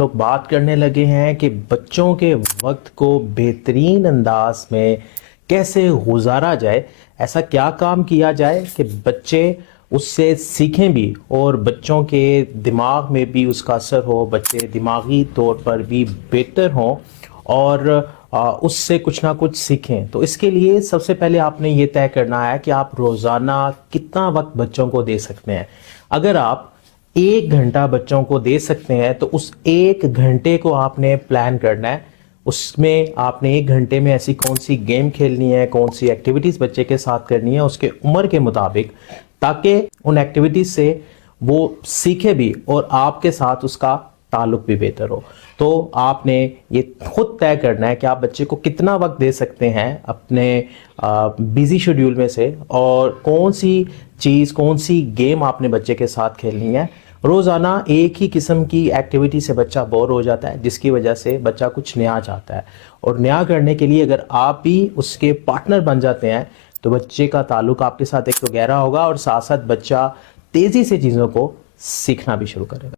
لوگ بات کرنے لگے ہیں کہ بچوں کے وقت کو بہترین انداز میں کیسے گزارا جائے، ایسا کیا کام کیا جائے کہ بچے اس سے سیکھیں بھی اور بچوں کے دماغ میں بھی اس کا اثر ہو، بچے دماغی طور پر بھی بہتر ہوں اور اس سے کچھ نہ کچھ سیکھیں۔ تو اس کے لیے سب سے پہلے آپ نے یہ طے کرنا ہے کہ آپ روزانہ کتنا وقت بچوں کو دے سکتے ہیں۔ اگر آپ 1 گھنٹہ بچوں کو دے سکتے ہیں تو اس 1 گھنٹے کو آپ نے پلان کرنا ہے۔ اس میں آپ نے 1 گھنٹے میں ایسی کون سی گیم کھیلنی ہے، کون سی ایکٹیویٹیز بچے کے ساتھ کرنی ہے اس کے عمر کے مطابق، تاکہ ان ایکٹیویٹیز سے وہ سیکھے بھی اور آپ کے ساتھ اس کا تعلق بھی بہتر ہو۔ تو آپ نے یہ خود طے کرنا ہے کہ آپ بچے کو کتنا وقت دے سکتے ہیں اپنے بیزی شیڈیول میں سے، اور کون سی چیز، کون سی گیم آپ نے بچے کے ساتھ کھیلنی ہے۔ روزانہ ایک ہی قسم کی ایکٹیویٹی سے بچہ بور ہو جاتا ہے، جس کی وجہ سے بچہ کچھ نیا چاہتا ہے، اور نیا کرنے کے لیے اگر آپ بھی اس کے پارٹنر بن جاتے ہیں تو بچے کا تعلق آپ کے ساتھ ایک تو گہرا ہوگا، اور ساتھ ساتھ بچہ تیزی سے چیزوں کو سیکھنا بھی شروع کرے گا۔